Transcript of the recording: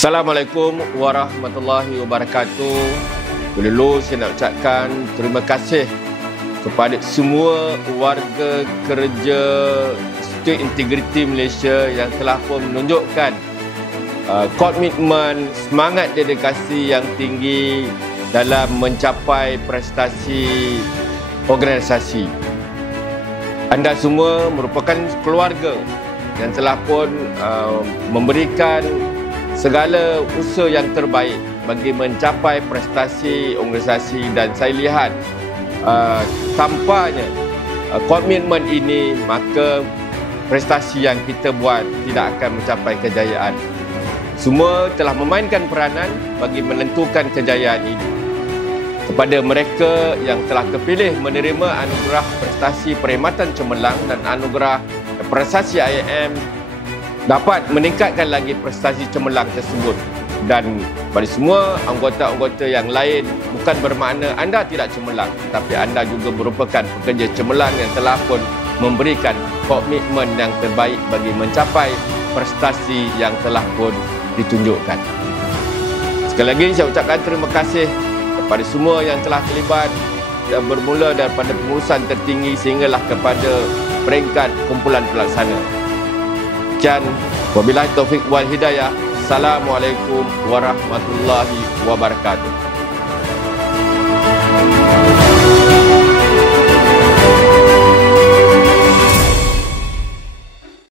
Assalamualaikum warahmatullahi wabarakatuh. Dulu saya nak ucapkan terima kasih kepada semua warga kerja Institut Integriti Malaysia yang telah pun menunjukkan komitmen, semangat dedikasi yang tinggi dalam mencapai prestasi organisasi. Anda semua merupakan keluarga yang telah pun memberikan segala usaha yang terbaik bagi mencapai prestasi organisasi, dan saya lihat tanpanya komitmen ini, maka prestasi yang kita buat tidak akan mencapai kejayaan. Semua telah memainkan peranan bagi menentukan kejayaan ini. Kepada mereka yang telah terpilih menerima anugerah prestasi perkhidmatan cemerlang dan anugerah prestasi IIM, dapat meningkatkan lagi prestasi cemerlang tersebut. Dan bagi semua anggota-anggota yang lain, bukan bermakna anda tidak cemerlang, tapi anda juga merupakan pekerja cemerlang yang telah pun memberikan komitmen yang terbaik bagi mencapai prestasi yang telah pun ditunjukkan. Sekali lagi saya ucapkan terima kasih kepada semua yang telah terlibat, bermula daripada pengurusan tertinggi sehinggalah kepada peringkat kumpulan pelaksana. Sekian, wabillahi taufik wal hidayah. Assalamualaikum warahmatullahi wabarakatuh.